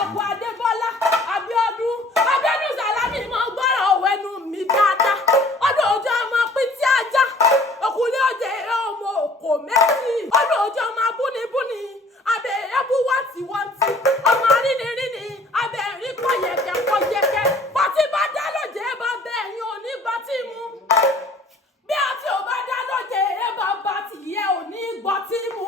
Ọkọ Adebola, Abiodun Salaam mo gbọ́rọ̀ òwẹ́nu mi dáadáa. Ọdún ọjọ́ ọmọ pín tí ajá, òkúlé ọjẹ́ ọmọ òkò méjì. Ọdún ọjọ́ ọmọ abúnibúni, abẹ ẹbú wọ́ntìwọ́ntì. Ọmọ arínirínì, abẹ ẹ̀rí kọ̀yẹ̀kẹ̀. Bọ́tí bá dá lóje bá bẹ ẹ̀yìn òní gbọ́ tí mu. Bí ọtí ò bá dá lóje bá bá tìyẹ òní gbọ́ tí mu.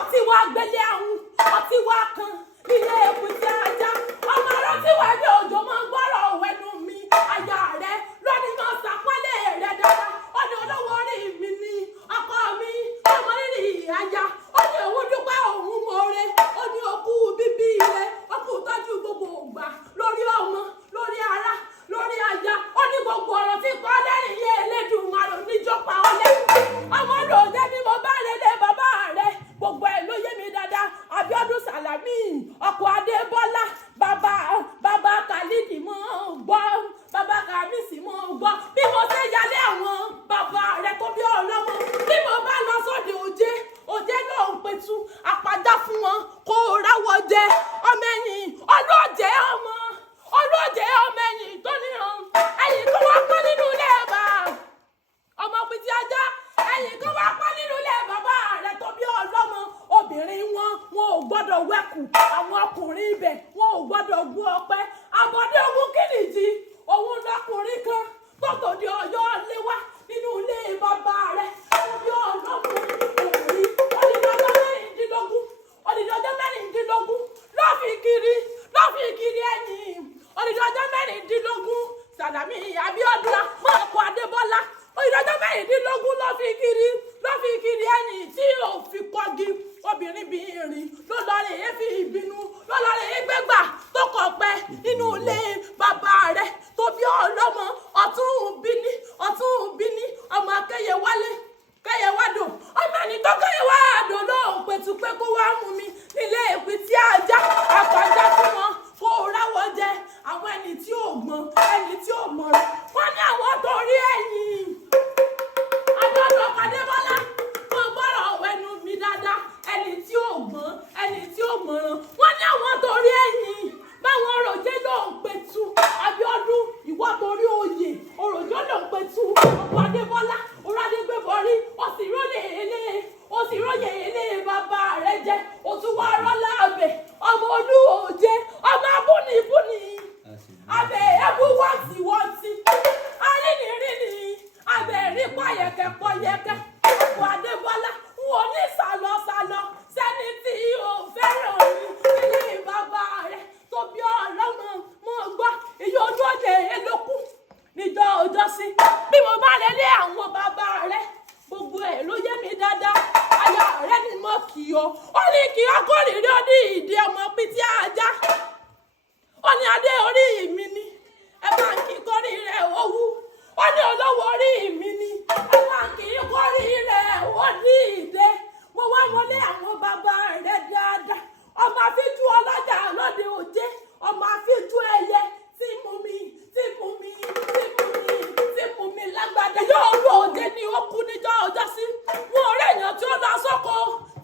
Ọtí wá gbélé àwọn, ọtí wá kan. Ilé èkúté ajá, ọmọ ọ̀rọ̀ tí wà ní òjò máa ń gbọ́rọ̀ òwẹ́nu mi. Àyà rẹ̀ lónìí máa ṣàpọ́nlé rẹ̀ dáadáa. Ó ní olówó orí mi ní ọkọ mi, ọmọ rírì àyà. Ó ní òun dúpẹ́ òun mọ̀ọ́rẹ́. Ó ní okú bíbí rẹ̀, okú tọ́jú gbogbo ògbà lórí ọmọ, lórí ara, lórí àyà. Ó ní gbogbo ọ̀rọ̀ tí kọ́ lẹ́rìn yé Elédùmarè níjọba ọlẹ́kùn. Ọmọ lòdẹ bí mo bá lélẹ̀ bàbá rẹ̀. Gbogbo ẹ̀ ló yé mi dáadáa. Abiodun Salaam, ọkọ Adebola, bàbá Khalidi mọ̀ gbọ́, bàbá Kamisi mọ̀ gbọ́. Bí mo ṣe yálé àwọn bàbá rẹ̀ tó bí ọlọ́mọ, bí mo bá lọ sóde òjé náà ń pẹ̀tù àpàdá fún wọn kó ráwọ̀ jẹ ọmọ ẹ̀yìn ọlọ́jẹ́ ọmọ ẹ̀yìn tó níran ẹ̀yìn tó wá pọ́ nínú ilé ẹ̀bà ọmọ pìtì ajá ẹ̀yìn tó wá pọ́ nínú ilé bàbá rẹ̀ tó bí ọlọ́mọ. Obìnrin wọn ò gbọ́dọ̀ wẹ́kù, àwọn ọkùnrin ibẹ̀ wọn ò gbọ́dọ̀ gún ọpẹ́. Àbọ̀dé ogun kìnìjì òun lọkùnrin kan tó tòde ọyọ́ léwá nínú ilé bàbá rẹ̀ tó bí ọlọ́mọ òkùnrin. Odidọjọ́ mẹ́rìndínlógún ló fi kiri ẹ̀yìn. Odidọjọ́ mẹ́rìndínlógún Sàlámì Abiodun ọkọ Adebola. Odidọjọ́ mẹ́rìndínlógún ló fi kiri ẹ̀yìn tí ò fi kọ́gi. Obìnrin bìnrin ló lọ rè é fi ìbínú ló lọ rè é gbégbà tó kọ̀ pẹ́ nínú ilé bàbá rẹ̀ tó bí ọlọ́mọ ọ̀tún bíní ọmọ Kẹ́yẹwádò. Ọmọ ẹni tó Kẹ́yẹwádò ló ń pẹ̀tù pé kó wá mú mi nílé èpìtì ajá àpàjá fún wọn kó ráwọ̀ jẹ àwọn ẹni tí ò gbọ́n ẹni tí ò mọ̀ràn. Wọ́n ní àwọn tó rí ẹ̀yìn Abiodun Adebola wọ́n gbọ́rọ̀ ọ̀wẹ́nu mi dáadáa ẹni tí ò gbọ́n ẹni tí ò mọ̀ràn. Wọ́n ní àwọn tó rí ẹ̀yìn báwọn òròjé ló ń pẹ̀tù Abiodun ìwọ torí oyè òròjé ló ń pẹ̀tù ọkọ Adebola oradégbébọrí ó sì róye ilé bàbá rẹ̀ jẹ́ ó tún wá rọ́lá abẹ ọmọ olúwòjé ọmọ abúnibúni abẹ ẹbú wọ́ntìwọ́ntì arínì ọjọ́ sí bí mo bá lè lé àwọn bàbá rẹ gbogbo ẹ̀ ló yé mi dáadáa aya rẹ ni mo kì í o ó ní kí ọkọ rírì ó ní ìdí ọmọ pitì ajá ó ní adé orí mi ni ẹ bá ń kí kórì rẹ̀ owú ó ní olówó orí mi ni ẹ bá ń kí kórì rẹ̀ ó ní ìdè mo wá wọlé àwọn bàbá rẹ dáadáa ọmọ àfijú ọlọ́jà lóde òjé ọmọ àfijú ẹyẹ tí mú mi lágbàdá yóò lọ òde ní ó kú níjọ́ ọjọ́ sí wọn ọ̀rẹ́ èèyàn tí ó lọ sóko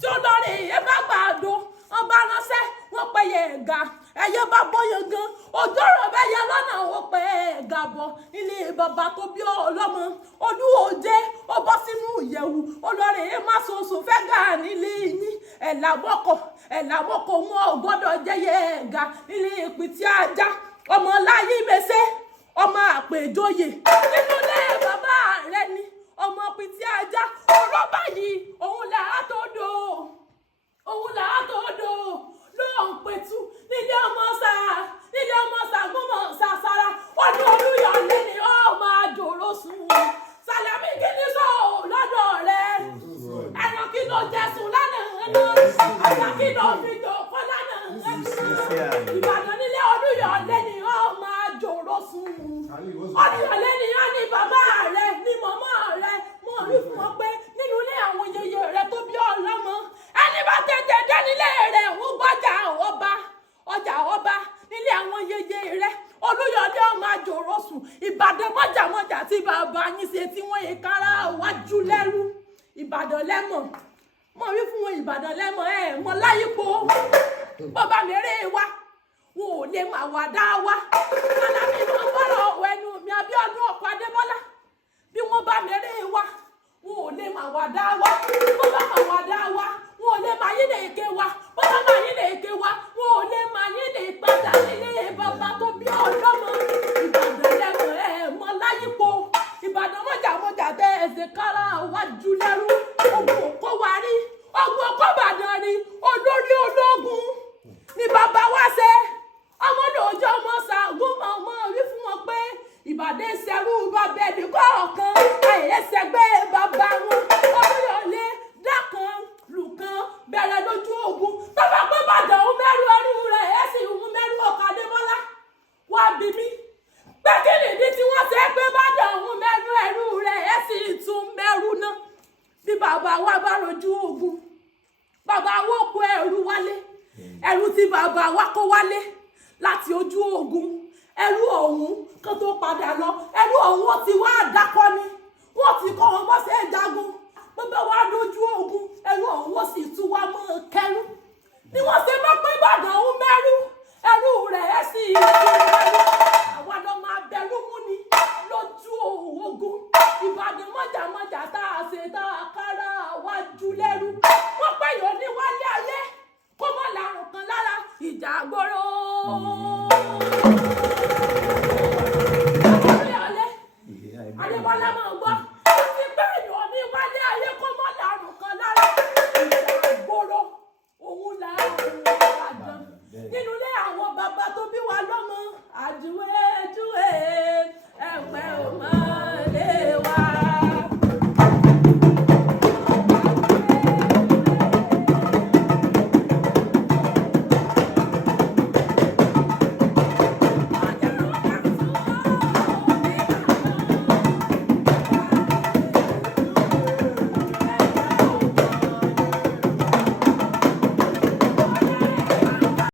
tí ó lọ rè é bá gbàdo wọn bá ránṣẹ́ wọn pẹyẹ ẹ̀gà ẹyẹ bá bọyọ gan ojú ọ̀rọ̀ bẹ yẹ lọ́nà ó pẹ ẹ̀gà bọ̀ ilé bàbá tó bí ọlọ́mọ olú òde ó bọ́ sínú ìyẹ̀wù olórí ẹ má soso fẹ́ gà nílé yín ẹ̀làmọ́kọ̀ wọn ò gbọ́dọ̀ jẹyẹ ẹ̀gà nílé ìpìtì ajá ọmọ láyé mẹsẹ ọmọ àpèjọyè nínú ilé bàbá rẹ ni ọmọ pìtì ajá ọ̀rọ̀ báyìí òun là á tó dò ló ń pẹ̀tù nílé ọmọ sàgúnmọ̀ sàsára wọ́n ní Olúyọ̀lé ni ó máa dòrò sùn Sàlámì kí ni sọ lọ́dọ̀ rẹ̀ ẹran kí ló jẹ sùn lánàá àgbà kí ló fi jòkó lánàá Ìbàdàn nílé Olúyọ̀lé ni ó máa dòrò sùn Olúyọ̀lé ni ó ní bàbá rẹ̀ ní màmá rẹ̀ mo rí fún wọn pé nínú ilé àwọn yèyé rẹ̀ tó bí ọlọ́mọ ẹni bá tètè dé nílé rẹ̀ ń gbọ́jà ọba nílé àwọn yèyé rẹ̀ Olúyọ̀lé ọmọ àjòrò sùn Ìbàdàn mọ́jàmọ́jà tí bàbá yín ṣe tí wọ́n yẹ kára wájú lẹ́rú Ìbàdàn lẹ́mọ̀ mo rí fún wọn Ìbàdàn lẹ́mọ̀ mọ láyípo bàbá mẹ́rẹ̀ wá wọn ò lè máa wà dá wá Sàlámì máa ń gbọ́rọ̀ ẹnu mi Abíọ́dún ọkọ̀ Adébọ́lá bí wọ́n bá mẹ́rẹ̀ wá wọn ò lè máa wà dá wá wọ́n bá máa wà dá wá wọn ò lè máa yí lè ké wá wọ́n bá máa yí lè ké wá wọn ò lè máa yí lè padà nílé bàbá tó bí ọlọ́mọ Ìbàdàn lẹ́mọ̀ mọ láyípo Ìbàdàn mọ́jàmọ́jà tẹ ẹsẹ̀ kára wájú lẹ́rú ogun òkó wa rí ogun òkó Ìbàdàn rí olórí ológun ni bàbá wa ṣe ọmọdé òjò ọmọ Ṣàngún ọmọ rí fún wọn pé Ìbàdàn ṣẹrú bàbá ẹnì kọ̀ọ̀kan ẹ̀yẹ́sẹ̀gbẹ́ bàbá wọn Olúyọ̀lé dákan lùkan bẹ̀rẹ̀ lójú ogun tó bá pé Ìbàdàn ń mẹ́rù ẹrú rẹ̀ ẹ̀ sì ń mẹ́rù ọkọ̀ Adébọ́lá wá bí mi pé kí nìdí tí wọ́n ṣe pé Ìbàdàn ń mẹ́rù ẹrú rẹ̀ ẹ̀ sì tún mẹ́rù náà bí bàbá wa bá rojú ogun bàbá wa kó ẹrú wálé ẹrú tí bàbá wa kó wálé láti ojú ogun ẹrú ọ̀hún kan tó padà lọ ẹrú ọ̀hún ó ti wá àdákọ́ ni wọ́n ti kọ́ wọn bọ́ sí ẹ̀jágun bàbá wa lójú ogun ẹrú ọ̀hún ó sì tún wá mọ́ kẹrú ni wọ́n ṣe mọ́ pé Ìbàdàn ń mẹ́rú ẹrú rẹ̀ ẹ̀ sì tún mẹ́rú